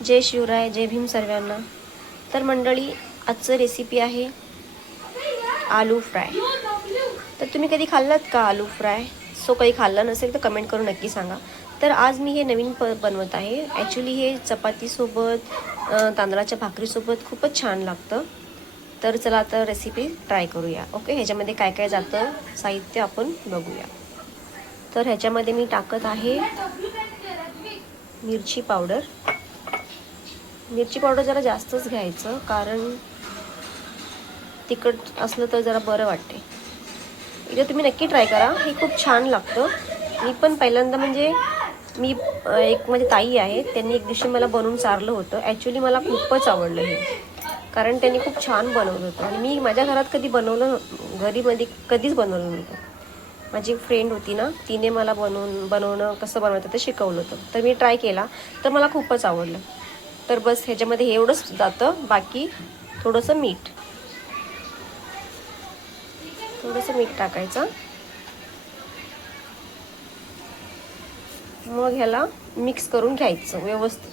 जय शिवराय, जय भीम सर्वांना. तर मंडळी, आजचं रेसिपी आहे आलू फ्राय. तर तुम्ही कधी खाल्लात का आलू फ्राय? सो काही खाल्लं नसेल तर कमेंट करून नक्की सांगा. तर आज मी हे नवीन बनवत आहे. ॲक्च्युली हे चपातीसोबत तांदळाच्या भाकरीसोबत खूपच छान लागतं. तर चला आता रेसिपी ट्राय करूया. ओके, ह्याच्यामध्ये काय काय जातं साहित्य आपण बघूया. तर ह्याच्यामध्ये मी टाकत आहे मिरची पावडर. मिरची पावडर जरा जास्तच घ्यायचं, कारण तिखट असलं तर जरा बरं वाटते. इथे तुम्ही नक्की ट्राय करा, हे खूप छान लागतं. मी पण पहिल्यांदा मी एक माझी ताई आहे, त्यांनी एक दिवशी मला बनवून चारलं होतं. ॲक्च्युली मला खूपच आवडलं हे, कारण त्यांनी खूप छान बनवलं होतं. आणि मी माझ्या घरात घरीमध्ये कधीच बनवलं नव्हतं. माझी फ्रेंड होती ना, तिने मला बनवणं कसं बनवायचं ते शिकवलं होतं. तर मी ट्राय केला, तर मला खूपच आवडलं. तर बस ह्याच्यामध्ये हे एवढंच जातं. बाकी थोडंसं मीठ टाकायचं. मग ह्याला मिक्स करून घ्यायचं व्यवस्थित.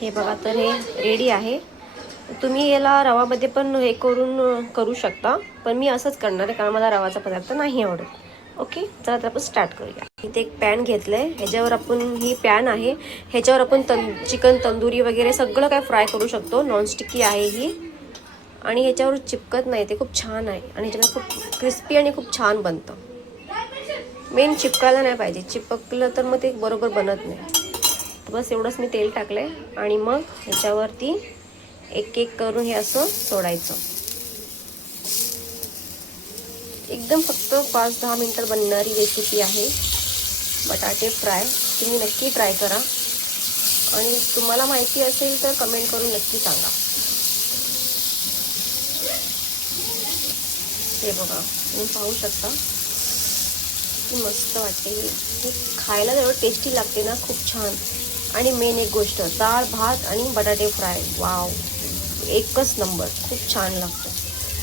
हे बघा, तर हे रेडी आहे. तुम्ही याला रवामध्ये पण करू शकता, पण मी असंच करणार आहे, कारण मला रवाचा पदार्थ नाही आवडत. ओके, चला तर आपण स्टार्ट करूया. इथे एक पॅन घेतलं आहे. ह्याच्यावर ही पॅन आहे, ह्याच्यावर आपण चिकन तंदुरी वगैरे सगळं काय फ्राय करू शकतो. नॉनस्टिकी आहे ही, आणि ह्याच्यावर चिपकत नाही. ते खूप छान आहे आणि ह्याच्यामध्ये खूप क्रिस्पी आणि खूप छान बनतं. मेन चिपकायला नाही पाहिजे, चिपकलं तर मग ते बरोबर बनत नाही. बस एवढंच मी तेल टाकलं आहे, आणि मग ह्याच्यावरती एक एक करून हे असं सोडायचं. एकदम फक्त 5-10 मिनिटं बनणारी रेसिपी आहे बटाटे फ्राय. तुम्ही नक्की ट्राय करा, आणि तुम्हाला माहिती असेल तर कमेंट करून नक्की सांगा. हे बघा, तुम्ही पाहू शकता की मस्त वाटते. हे खायला एवढं टेस्टी लागते ना, खूप छान. आणि मेन एक गोष्ट, डाळ भात आणि बटाटे फ्राय, वाव, एकच नंबर, खूप छान लागतं.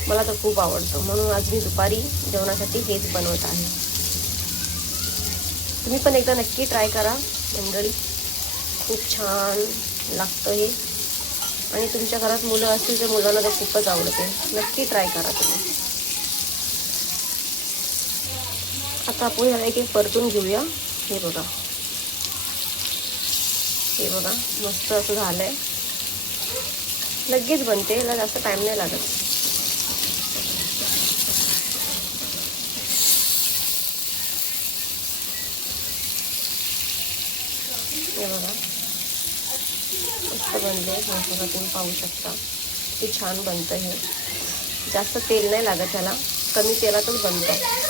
मला तर खूप आवडतं, म्हणून आज मी दुपारी जेवणासाठी हेच बनवत आहे. तुम्ही पण एकदा नक्की ट्राय करा मंडळी, खूप छान लागतं हे. आणि तुमच्या घरात मुलं असतील तर मुलांना तर खूपच आवडते. नक्की ट्राय करा तुम्ही. आता आपण ह्याला एक परतून घेऊया. हे बघा, मस्त असं झालंय. लगेच बनते, याला जास्त टाइम नाही लागत. हे बघा, मस्त बनले. बघा, तुम्ही पाहू शकता किती छान बनतं हे. जास्त तेल नाही लागत ह्याला, कमी तेलातच बनतं.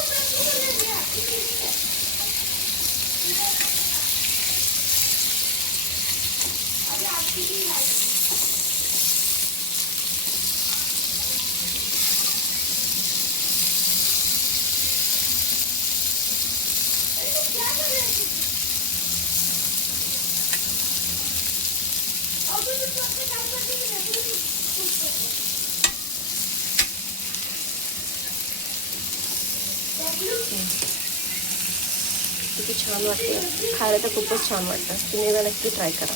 किती छान वाटते, खायला तर खूपच छान वाटतं. तुम्ही एकदा नक्की ट्राय करा.